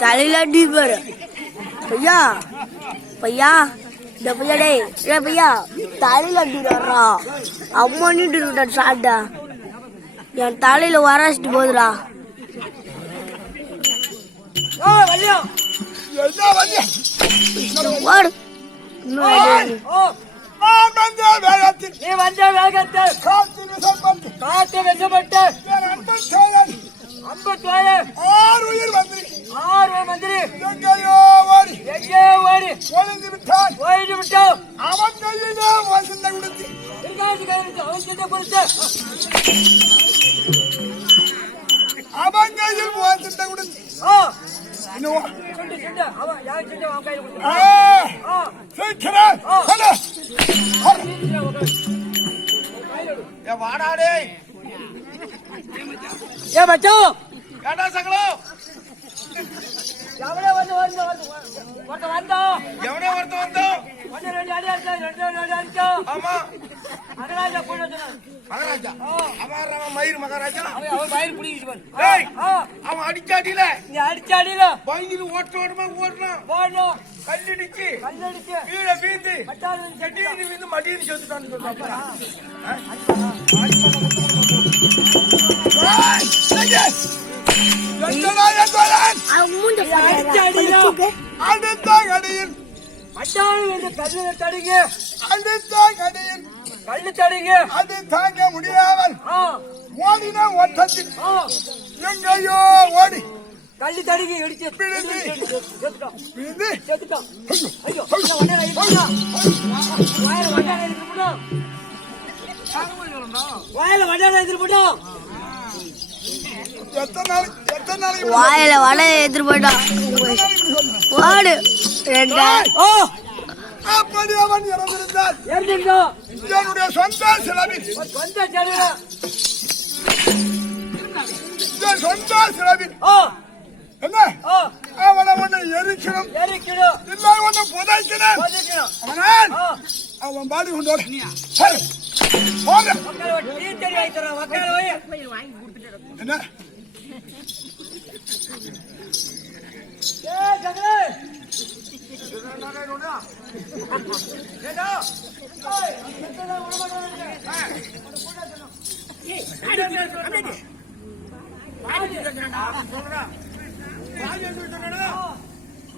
தலையில அடி பாரு. பையா? பையா? இந்த பையா டேய் ஏ பையா தலையில அடிடுறா அம்மா நீட்டு விட்டான் சாப்பிட்டா என் தலையில வராச்சிட்டு நீ வந்த காத்து விஷப்பட்டு அம்பு தோழ ஆறு மந்திரி எங்கே ஓடி. ஓடி. விட்டோம் திருக்காசி கைது அவசியத்தை குறித்து அவன் கையில் மூவாயிரத்தை கொடுத்து? அவன். ஏ வாடாடே ஏ மச்சான். ஏடா சகலம் வந்து ஒருத்த வந்தோம். எவனோ ஒருத்தன் வந்தோம். ஒன்று ரெண்டு அடி அடிச்சா ரெண்டு ரெண்டு அடி அடிச்சா. ஆமா. அதனால கூட சொன்னான் மகாராஜா. அவன் மயிர் மகாராஜா. அவன் பயிர் பிடிக்கிட்டு அவன் அடிச்ச அடியில நீ அடிச்ச அடியில பயந்துட்டு ஓட்ட ஓட்டமா ஓடுறான் போடணும் கல்லடிச்சு. கல்லடிச்சு. கீழே வீந்து கட்டாளம் செட்டி திடீர்னு வீந்து மடியில் செத்துட்டான்னு சொல்றான் அடுத்த கடையில் தடுங்க. அடுத்த கடையில் கல்லு தடுங்க. அது தாங்க முடியாமல் ஆ. ஓடின ஓட்டத்தில் ஆ. எங்கேயோ ஓடி. கல்லு தடுங்க இடிச்சு. செத்துட்டான் ஐயோ. வாயில வண்டார இருந்துட்டான் வாயில எத்தனை நாளைக்கு எத்தனை நாளைக்கு வாயில வடை எடுத்துட்டு போயிட்டான் வாடு. ரெண்டு ஓ! அப்படி அவன் இருந்துட்டோம் என்னுடைய சொந்த செலவில் சொந்த சொந்த செலவில் ஓ! என்ன? அவனை ஒண்ணு எரிக்கணும். எரிக்கணும். இல்லை ஒண்ணு புதைக்கணும். அவனால் அவன் பாடி போங்க.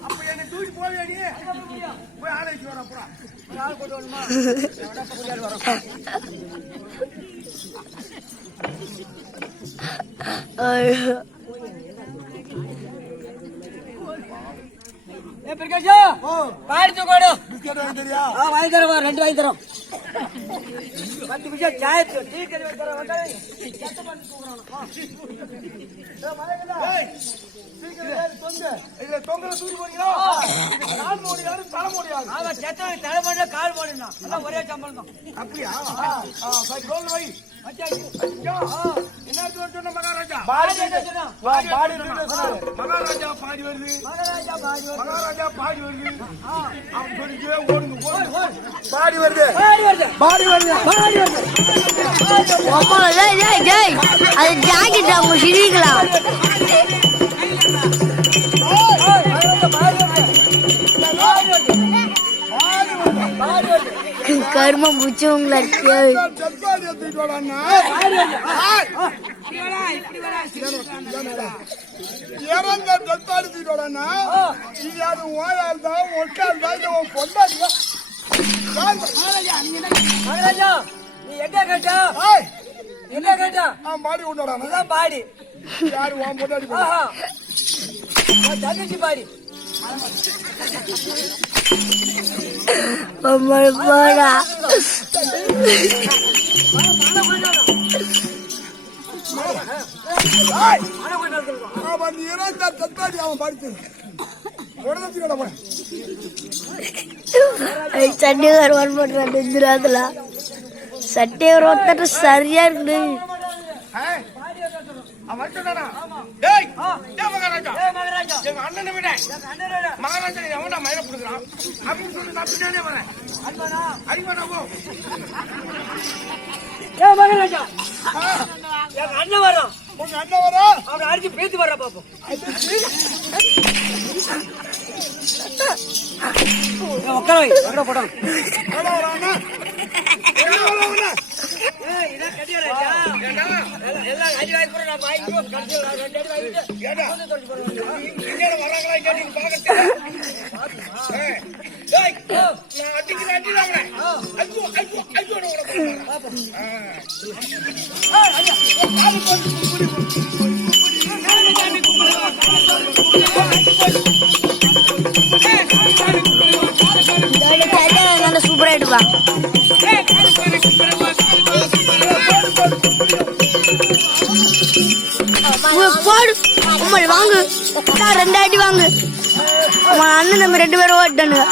அப்ப என்னை தூக்கி போய் ஆலைக்கு வர அப்புறம் பிரகாஷா, பாடி தூக்காடு. வாங்கி வா, ரெண்டு வாங்கி தரோம். பத்து நிமிஷம் சாய் டீ. இதுல தொங்கல தூக்கி போறீங்களா கால் மூடியாது தலை மூடியாது ஆமா, செத்தவன் தலை போடல, கால் போடல. எல்லாம் ஒரே சம்பளம் தான். அப்படியா? ரோல் வை. என்ன சொன்ன மகாராஜா? மகாராஜா பாடி வருது. மகாராஜா பாடி வருது. பாடி வருது. அது ஜாக்கெட் அவங்க வருது. கருமம் பிடிச்சவங்களா இருக்கு ஜப்பாடி எடுத்துட்டு வாடான்னா இறந்த ஜப்பாடி எடுத்துட்டு வாடான்னா இது அது ஓயால் தான் ஒட்டால் தான் இது உன் பொண்டாடி தான் மகாராஜா, நீ எங்க கேட்டா? எங்க கேட்டா? அவன் பாடி விட்டாடானா இதான் பாடி. யாரு உன் பொண்டாடி போடா? ஆஹா. உன் தங்கச்சி பாடி. கொஞ்சம் எடுத்துக்கோ. அவன் இறந்த ஜப்பாடி அவன் படிச்சு உடனே போய் சட்டைக்கார வர பண்றான் நிந்துராதுல சட்டைக்கார ஒருத்தட்ட சரியா இருக்கு அண்ணனை எங்க அண்ணனோட மகாராஜா எவன்டா உட்கார வை உட்கார போட்டோம் எவ்வளோ அம்மா வாங்கு. நான் ரெண்டு அடி வாங்கு. உன் அண்ணன் நம்ம ரெண்டு பேரும் ஓட்டானுங்க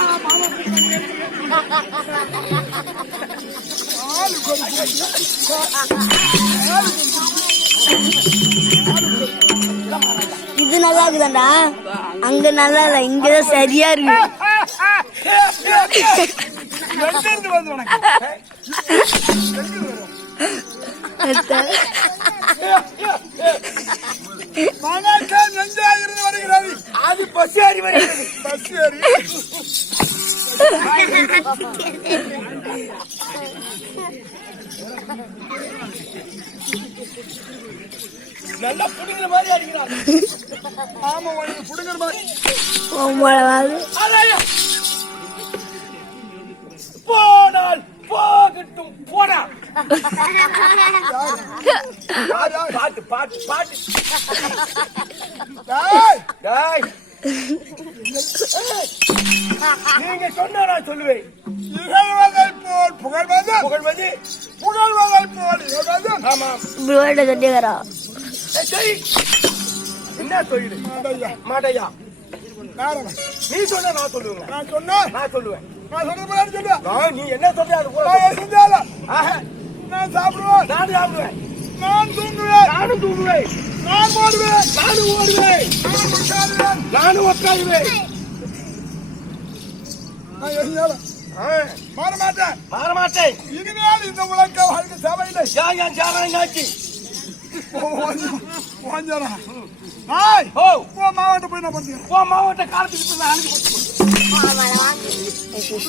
இது நல்லா இருக்குதாண்டா அங்க நல்லா இல்ல இங்கதான் சரியா இருக்கு. நெஞ்சா இருந்து வருகிறது. அது பஸ் ஏறி வருகிறது. பஸ் ஏறி நல்லா புடுங்கிற மாதிரி அடிக்கிறான். ஆமா உனக்கு புடுங்கிற மாதிரி. போனால் போகட்டும் போடா. பாட்டு பாட்டு பாட்டு நீங்க சொன்னா நான் சொல்லுவேன் இகழ்வதை போல் புகழ்வது புகழ்வது புகழ்வதை போல் ஆமா கட்டிக்கிறா சரி என்ன தொழில் மாடையா மாடையா நீ சொன்ன நான் சொல்லுவேன் நான் சொன்னா நான் சொல்லுவேன் நான் சொல்றது நீ என்ன சொல்ற அது செஞ்சால நான் சாப்பிடுவேன். நான் சாப்பிடுவேன். நான் தூங்குவேன். நானும் தூங்குவேன். நான் ஓடுவேன். நானும் ஓடுவேன். நான் உட்காருவேன். நானும் உட்காருவேன். மாற மாட்டேன் மாற மாட்டேன் இனிமேல் இந்த உலக வாழ்க்கை தேவையில்லை. ஏன் என் சேலங்காச்சு வாஞ்சனா ஹாய் ஓ. போ மாவட்ட போய் என்ன பண்ணுறீங்க போ மாவட்ட காலத்துக்கு போய் நான் அனுப்பி கொடுத்து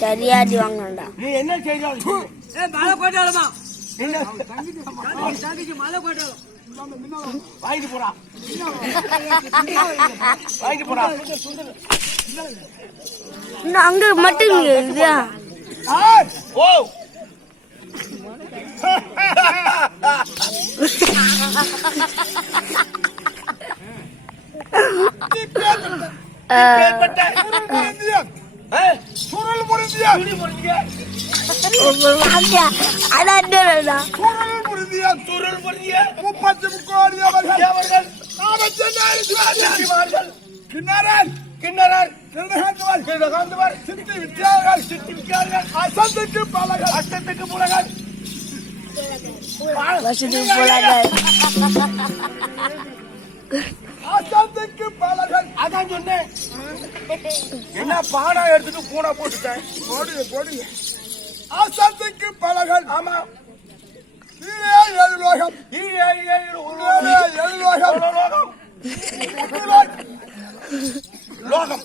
சரியா அடி வாங்கணும்டா. நீ என்ன செய்தாலும் வாங்கிட்டு இன்னும் அங்க மட்டும் ஓ ஆ, சுருள் அடாடா சுருள் புரிந்தியன் சுருள் போடுறீங்க முப்பத்தி முக்கோடி அவர்கள். சிவார்கள் கிண்ணறன் கிண்ணறர். கிருதகாந்தவன் கிழகாந்தவர் சித்தி வித்யார்கள் சிட்டி விற்கிறார்கள் அசத்துக்கு பலகர். அஷ்டத்துக்கு முழகர் வசதி அசத்துக்கு பலகர் அதான் சொன்னேன். என்ன பாடம் எடுத்துட்டு பூனை போட்டுட்டேன்? போடுங்க போடுங்க. அசத்துக்கு பலகர் ஆமா. கீழே ஏழு லோகம்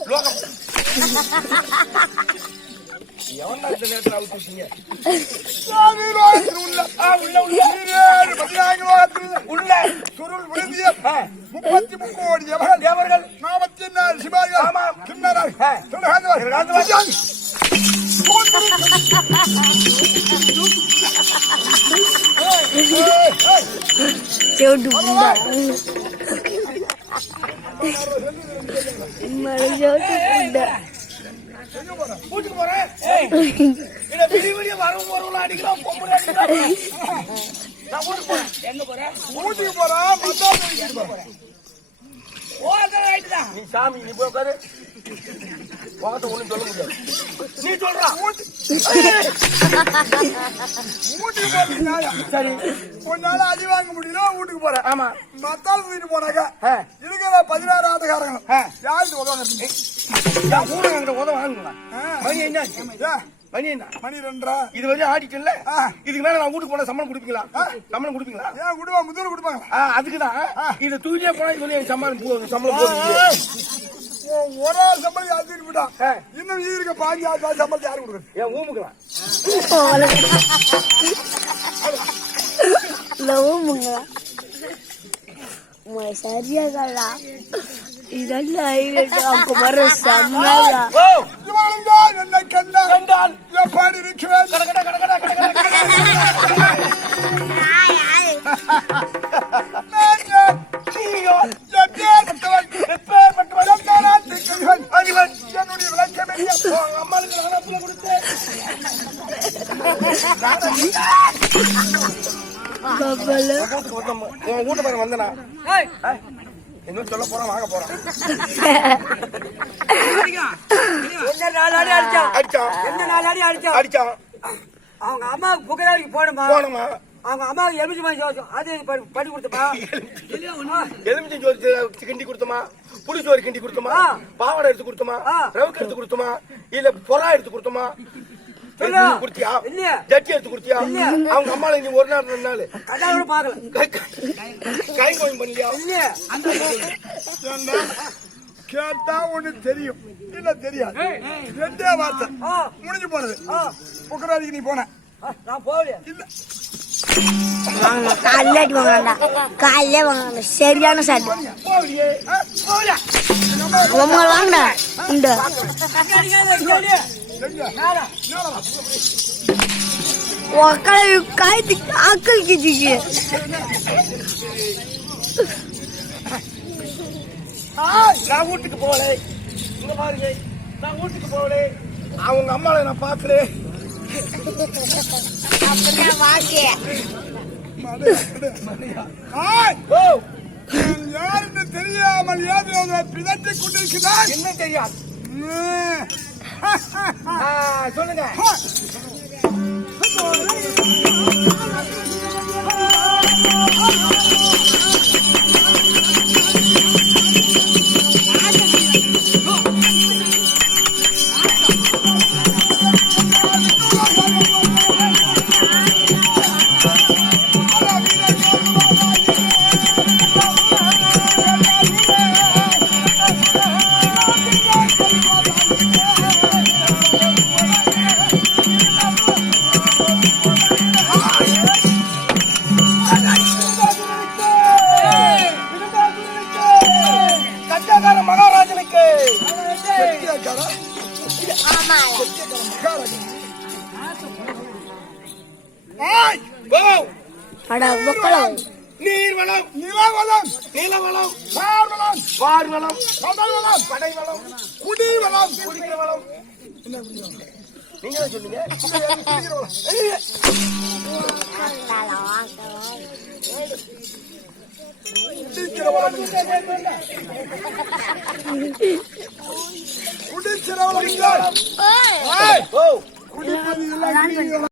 லோகம். எவன்டா இந்த நேரத்தில் அவுத்துட்டீங்க சாமி உள்ள உள்ள உள்ள சுருள் புரிந்திய முப்பத்தி முக்கோடி எவர்கள் தேவர்கள் நாமத்தி நாலு சாமி நீ போய் உட்காரு உங்கள்கிட்ட ஒண்ணும் சொல்ல முடியாது நீ சொல்றா ஊட்டிக்கு போறீங்க சரி உன்னால அடி வாங்க முடியல வீட்டுக்கு போற ஆமா மத்தாள் வீட்டு போனாக்க. இருக்கிற பதினாறு ஆட்டக்காரங்க. யாருக்கு உதவ என் கூட என்கிட்ட உதவ வாங்குங்களா மணி என்ன? மணி என்ன? மணி ரெண்டா இது வரையும் ஆடிட்டல ஆ. இதுக்கு மேல நான் வீட்டுக்கு போனா சம்பளம் கொடுப்பீங்களா? சம்பளம் கொடுப்பீங்களா? ஏன் குடுவா முதல் கொடுப்பாங்க ஆ, அதுக்குதான். இது தூக்கிட்டே போனா சொல்லி எனக்கு சம்பளம் போ- சம்பளம் போடுங்க ஒரு ஆள் சம்பளம் விட்டா ஆ. இன்னும் இது இருக்க பாஞ்சு ஆறு ரூபாய் சம்பளம் யாரு கொடுக்குறது? என் ஊமுக்கலாம்? லவ்முங்க சரியா என்னை கண்டா கண்டால் எப்படி இருக்கிறேன் என்னுடைய விளக்கம் அம்மாளுக்கு நான் அப்பளம் கொடுத்தேன் வீட்டு பக்கம் வந்தனா. ஏய். இன்னும் சொல்ல போறேன் வாங்க போறேன் எந்த அடிச்சான் எந்த நாலு அடி அடிச்சான் அடிச்சான் அவங்க அம்மாவுக்கு புகழாடிக்கு போடுமா போனோமா அவங்க அம்மாவுக்கு எமிச்சு மாதிரி ஜோசம் அது படி கொடுத்தப்பா? எலுமிச்சம் சோறு கிண்டி கொடுத்தோமா? புளிச்சோறு கிண்டி கொடுத்தோமா. பாவாடை எடுத்து கொடுத்தோமா. ரவுக்கு எடுத்து கொடுத்தோமா? இல்ல பொறா எடுத்து கொடுத்தோமா. கொடுத்தியா. ஜட்டி எடுத்து கொடுத்தியா. அவங்க அம்மால நீ ஒரு நாள் ரெண்டு நாள். கூட பாக்கல கை கை கோயம் ஏண்டா? கேட்டா ஒண்ணு தெரியும். இல்ல தெரியாது? ரெண்டே வார்த்தை. முடிஞ்சு போனது. ஆ. புக்கராடிக்கு நீ போன. ஆ, நான் போகலையே. இல்ல. வாங்க காலையில அடி வாங்கடா காலையில வாங்க சரியான சாட்டு போகலையே. ஆ, போகல. உங்க வாங்கடா. இந்த. எங்க காய்த்து ஆக்கள் கிச்சிக்கு நான் வீட்டுக்கு போகல இங்க பாருங்க நான் வீட்டுக்கு போகல அவங்க அம்மாவை நான் பார்க்கல ஆய், ஓ யாருன்னு தெரியாமல் ஏதோ பிதற்றி கொண்டிருக்கிறான் என்ன தெரியாது சொல்லுங்க. வளம் நீங்க தான் சொன்னீங்க குடிக்கிற வளம் குடிக்கிற வளம். குடிக்கிற வளம். இல்லை. ஆய் ஓ குடிப்பது